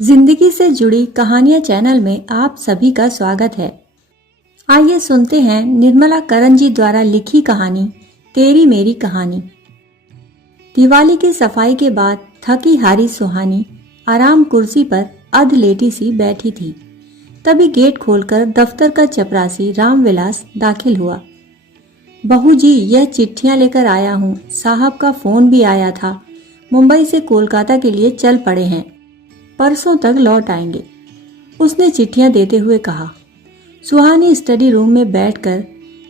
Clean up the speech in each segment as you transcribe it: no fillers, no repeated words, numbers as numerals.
जिंदगी से जुड़ी कहानियां चैनल में आप सभी का स्वागत है। आइए सुनते हैं निर्मला करण जी द्वारा लिखी कहानी तेरी मेरी कहानी। दिवाली की सफाई के बाद थकी हारी सुहानी आराम कुर्सी पर अधलेटी सी बैठी थी। तभी गेट खोलकर दफ्तर का चपरासी रामविलास दाखिल हुआ। बहू जी, यह चिट्ठियां लेकर आया हूँ। साहब का फोन भी आया था, मुंबई से कोलकाता के लिए चल पड़े हैं, परसों तक लौट आएंगे, उसने चिट्ठियां देते हुए कहा। सुहानी स्टडी रूम में बैठकर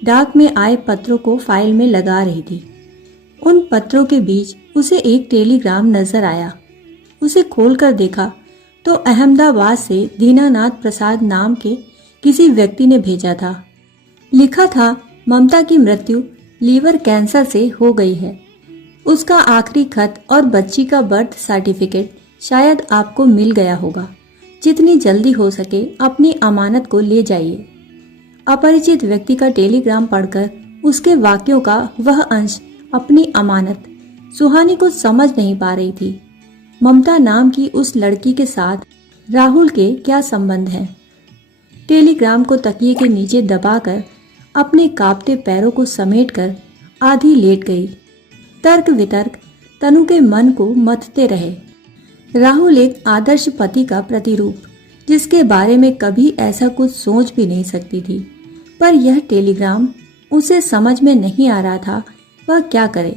डाक में आए पत्रों को फाइल में लगा रही थी। उन पत्रों के बीच उसे एक टेलीग्राम नजर आया। उसे खोलकर देखा तो अहमदाबाद से दीनानाथ प्रसाद नाम के किसी व्यक्ति ने भेजा था। लिखा था, ममता की मृत्यु लीवर कैंसर से हो गई है। उसका आखिरी खत और बच्ची का बर्थ सर्टिफिकेट शायद आपको मिल गया होगा। जितनी जल्दी हो सके अपनी अमानत को ले जाइए। अपरिचित व्यक्ति का टेलीग्राम पढ़कर उसके वाक्यों का वह अंश, अपनी अमानत, सुहानी को समझ नहीं पा रही थी। ममता नाम की उस लड़की के साथ राहुल के क्या संबंध हैं? टेलीग्राम को तकिए के नीचे दबाकर अपने कांपते पैरों को समेटकर आधी लेट गई। तर्क वितर्क तनु के मन को मथते रहे। राहुल एक आदर्श पति का प्रतिरूप, जिसके बारे में कभी ऐसा कुछ सोच भी नहीं सकती थी। पर यह टेलीग्राम उसे समझ में नहीं आ रहा था, वह क्या करे।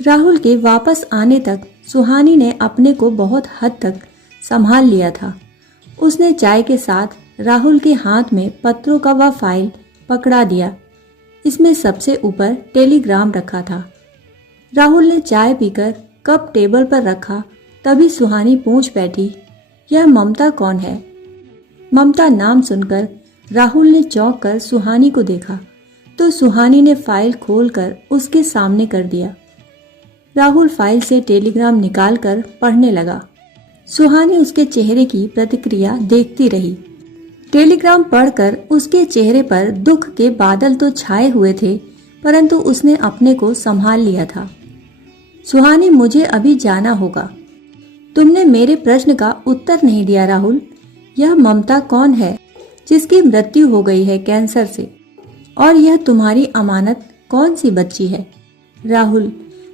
राहुल के वापस आने तक सुहानी ने अपने को बहुत हद तक संभाल लिया था। उसने चाय के साथ राहुल के हाथ में पत्रों का वह फाइल पकड़ा दिया। इसमें सबसे ऊपर टेलीग्राम रखा था। राहुल ने चाय पीकर कप टेबल पर रखा, तभी सुहानी पूछ बैठी, यह ममता कौन है? ममता नाम सुनकर राहुल ने चौंक कर सुहानी को देखा तो सुहानी ने फाइल खोलकर उसके सामने कर दिया। राहुल फाइल से टेलीग्राम निकालकर पढ़ने लगा। सुहानी उसके चेहरे की प्रतिक्रिया देखती रही। टेलीग्राम पढ़कर उसके चेहरे पर दुख के बादल तो छाए हुए थे, परंतु उसने अपने को संभाल लिया था। सुहानी, मुझे अभी जाना होगा। तुमने मेरे प्रश्न का उत्तर नहीं दिया राहुल। यह ममता कौन है जिसकी मृत्यु हो गई है कैंसर से? और यह तुम्हारी अमानत कौन सी बच्ची है? राहुल,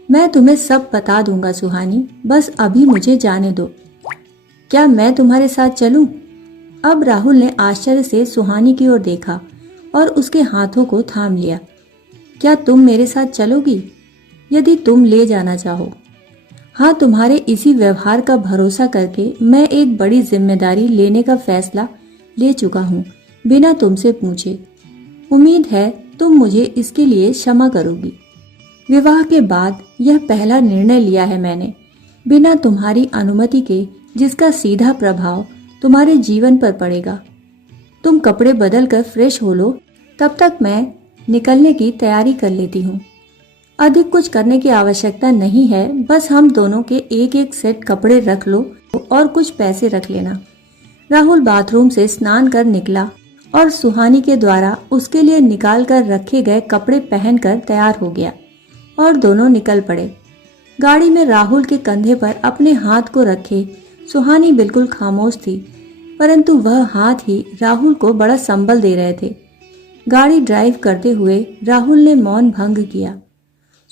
मैं तुम्हें सब बता दूंगा सुहानी, बस अभी मुझे जाने दो। क्या मैं तुम्हारे साथ चलूं? अब राहुल ने आश्चर्य से सुहानी की ओर देखा और उसके हाथों को थाम लिया। क्या तुम मेरे साथ चलोगी? यदि तुम ले जाना चाहो। हाँ, तुम्हारे इसी व्यवहार का भरोसा करके मैं एक बड़ी जिम्मेदारी लेने का फैसला ले चुका हूँ, बिना तुमसे पूछे। उम्मीद है तुम मुझे इसके लिए क्षमा करोगी। विवाह के बाद यह पहला निर्णय लिया है मैंने, बिना तुम्हारी अनुमति के, जिसका सीधा प्रभाव तुम्हारे जीवन पर पड़ेगा। तुम कपड़े बदल कर फ्रेश हो लो, तब तक मैं निकलने की तैयारी कर लेती हूँ। अधिक कुछ करने की आवश्यकता नहीं है, बस हम दोनों के एक एक सेट कपड़े रख लो और कुछ पैसे रख लेना। राहुल बाथरूम से स्नान कर निकला और सुहानी के द्वारा उसके लिए निकाल कर रखे गए कपड़े पहनकर तैयार हो गया और दोनों निकल पड़े। गाड़ी में राहुल के कंधे पर अपने हाथ को रखे सुहानी बिल्कुल खामोश थी, परंतु वह हाथ ही राहुल को बड़ा संबल दे रहे थे। गाड़ी ड्राइव करते हुए राहुल ने मौन भंग किया।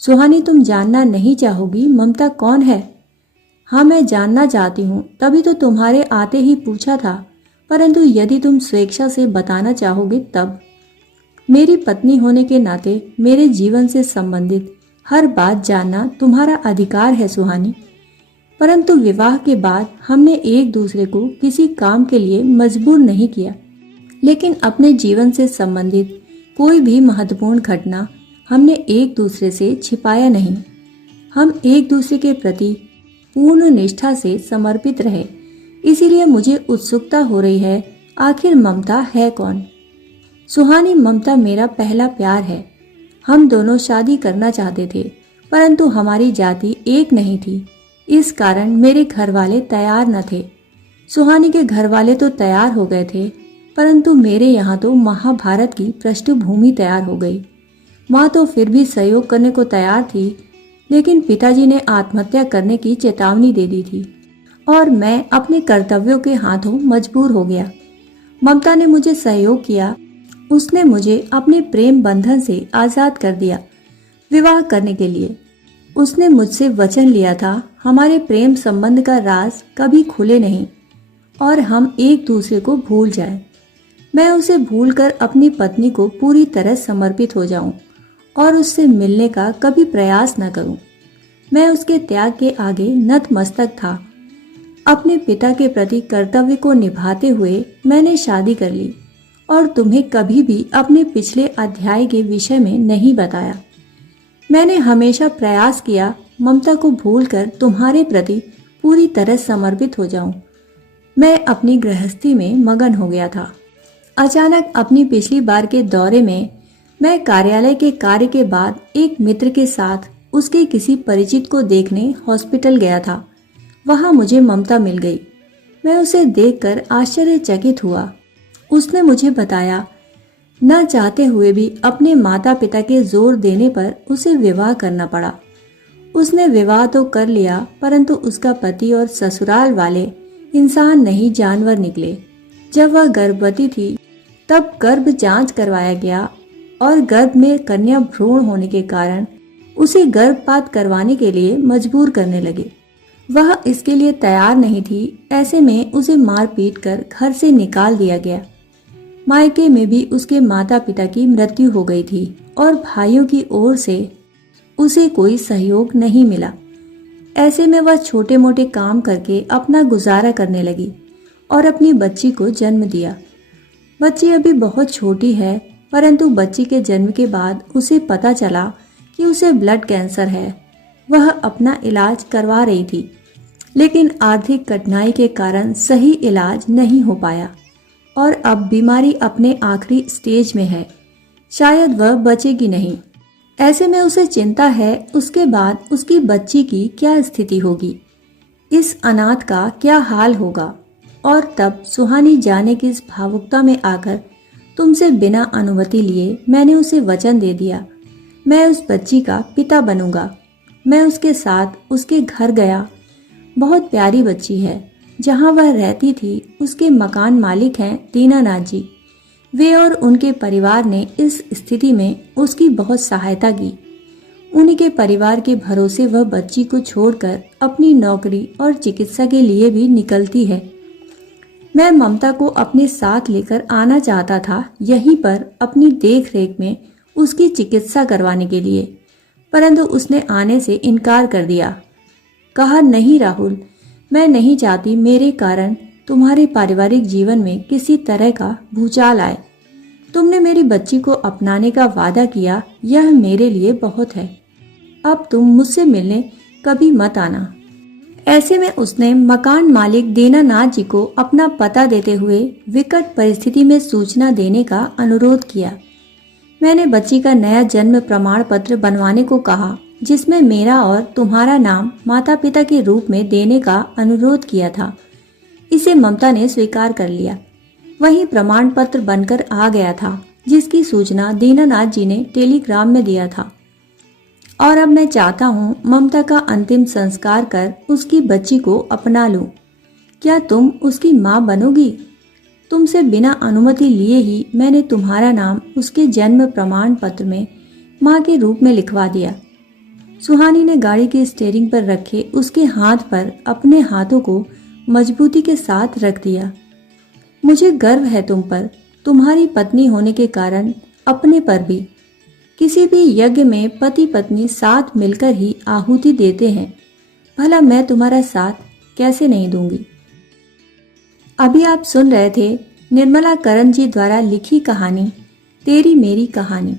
सुहानी, तुम जानना नहीं चाहोगी ममता कौन है? हाँ, मैं जानना चाहती हूँ, तभी तो तुम्हारे आते ही पूछा था, परंतु यदि तुम स्वेच्छा से बताना चाहोगे तब। मेरी पत्नी होने के नाते मेरे जीवन से संबंधित हर बात जानना तुम्हारा अधिकार है सुहानी, परंतु विवाह के बाद हमने एक दूसरे को किसी काम के लिए मजबूर नहीं किया, लेकिन अपने जीवन से संबंधित कोई भी महत्वपूर्ण घटना हमने एक दूसरे से छिपाया नहीं। हम एक दूसरे के प्रति पूर्ण निष्ठा से समर्पित रहे। इसीलिए मुझे उत्सुकता हो रही है, आखिर ममता है कौन? सुहानी, ममता मेरा पहला प्यार है। हम दोनों शादी करना चाहते थे, परंतु हमारी जाति एक नहीं थी, इस कारण मेरे घर वाले तैयार न थे। सुहानी के घर वाले तो तैयार हो गए थे, परंतु मेरे यहाँ तो महाभारत की पृष्ठभूमि तैयार हो गई। माँ तो फिर भी सहयोग करने को तैयार थी, लेकिन पिताजी ने आत्महत्या करने की चेतावनी दे दी थी और मैं अपने कर्तव्यों के हाथों मजबूर हो गया। ममता ने मुझे सहयोग किया। उसने मुझे अपने प्रेम बंधन से आजाद कर दिया। विवाह करने के लिए उसने मुझसे वचन लिया था, हमारे प्रेम संबंध का राज कभी खुले नहीं और हम एक दूसरे को भूल जाएं। मैं उसे भूलकर अपनी पत्नी को पूरी तरह समर्पित हो जाऊं और उससे मिलने का कभी प्रयास न करूं। मैं उसके त्याग के आगे नतमस्तक था। अपने पिता के प्रति कर्तव्य को निभाते हुए मैंने शादी कर ली और तुम्हें कभी भी अपने पिछले अध्याय के विषय में नहीं बताया। मैंने हमेशा प्रयास किया ममता को भूलकर तुम्हारे प्रति पूरी तरह समर्पित हो जाऊं। मैं अपनी गृहस्थी में मगन हो गया था। अचानक अपनी पिछली बार के दौरे में मैं कार्यालय के कार्य के बाद एक मित्र के साथ उसके किसी परिचित को देखने हॉस्पिटल गया था। वहां मुझे ममता मिल गई। मैं उसे देखकर आश्चर्यचकित हुआ। उसने मुझे बताया, न चाहते हुए भी अपने माता पिता के जोर देने पर उसे विवाह करना पड़ा। उसने विवाह तो कर लिया, परंतु उसका पति और ससुराल वाले इंसान नहीं जानवर निकले। जब वह गर्भवती थी तब गर्भ जांच करवाया गया और गर्भ में कन्या भ्रूण होने के कारण उसे गर्भपात करवाने के लिए मजबूर करने लगे। वह इसके लिए तैयार नहीं थी। ऐसे में उसे मार पीट कर घर से निकाल दिया गया। मायके में भी उसके माता पिता की मृत्यु हो गई थी और भाइयों की ओर से उसे कोई सहयोग नहीं मिला। ऐसे में वह छोटे मोटे काम करके अपना गुजारा करने लगी और अपनी बच्ची को जन्म दिया। बच्ची अभी बहुत छोटी है, परंतु बच्ची के जन्म के बाद उसे पता चला कि उसे ब्लड कैंसर है। वह अपना इलाज करवा रही थी, लेकिन आर्थिक कठिनाई के कारण सही इलाज नहीं हो पाया और अब बीमारी अपने आखिरी स्टेज में है। शायद वह बचेगी नहीं। ऐसे में उसे चिंता है उसके बाद उसकी बच्ची की क्या स्थिति होगी, इस अनाथ का क्या हाल होगा। और तब सुहानी जाने की इस भावुकता में आकर तुमसे बिना अनुमति लिए मैंने उसे वचन दे दिया, मैं उस बच्ची का पिता बनूंगा। मैं उसके साथ उसके घर गया। बहुत प्यारी बच्ची है। जहां वह रहती थी उसके मकान मालिक हैं दीनानाथ जी। वे और उनके परिवार ने इस स्थिति में उसकी बहुत सहायता की। उन्हीं के परिवार के भरोसे वह बच्ची को छोड़कर अपनी नौकरी और चिकित्सा के लिए भी निकलती है। मैं ममता को अपने साथ लेकर आना चाहता था, यहीं पर अपनी देख रेख में उसकी चिकित्सा करवाने के लिए, परंतु उसने आने से इनकार कर दिया। कहा, नहीं राहुल, मैं नहीं चाहती मेरे कारण तुम्हारे पारिवारिक जीवन में किसी तरह का भूचाल आए। तुमने मेरी बच्ची को अपनाने का वादा किया, यह मेरे लिए बहुत है। अब तुम मुझसे मिलने कभी मत आना। ऐसे में उसने मकान मालिक दीनानाथ जी को अपना पता देते हुए विकट परिस्थिति में सूचना देने का अनुरोध किया। मैंने बच्ची का नया जन्म प्रमाण पत्र बनवाने को कहा, जिसमें मेरा और तुम्हारा नाम माता पिता के रूप में देने का अनुरोध किया था। इसे ममता ने स्वीकार कर लिया। वही प्रमाण पत्र बनकर आ गया था, जिसकी सूचना दीनानाथ जी ने टेलीग्राम में दिया था। और अब मैं चाहता हूँ ममता का अंतिम संस्कार कर उसकी बच्ची को अपना लूं। क्या तुम उसकी माँ बनोगी? तुमसे बिना अनुमति लिए ही मैंने तुम्हारा नाम उसके जन्म प्रमाण पत्र में माँ के रूप में लिखवा दिया। सुहानी ने गाड़ी के स्टीयरिंग पर रखे उसके हाथ पर अपने हाथों को मजबूती के साथ रख दिया। मुझे गर्व है तुम पर, तुम्हारी पत्नी होने के कारण अपने पर भी। किसी भी यज्ञ में पति पत्नी साथ मिलकर ही आहुति देते हैं, भला मैं तुम्हारा साथ कैसे नहीं दूंगी। अभी आप सुन रहे थे निर्मला करण जी द्वारा लिखी कहानी तेरी मेरी कहानी।